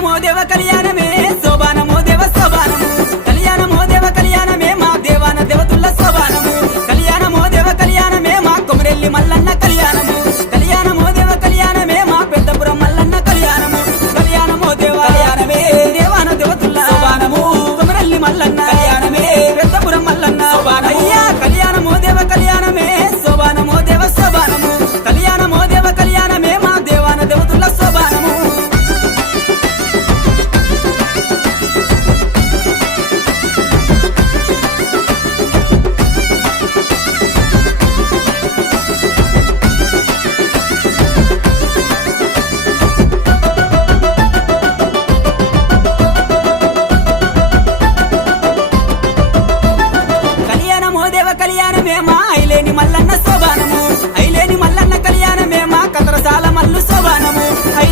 కళ్యాణమో దేవ కళ్యాణమే శోభానమో దేవ శోభానము కళ్యాణమో దేవ కళ్యాణమే మా దేవాన దేవతుల్ల శోభానము కళ్యాణమో దేవ కళ్యాణమే మా కొమరెల్లి మల్లన్న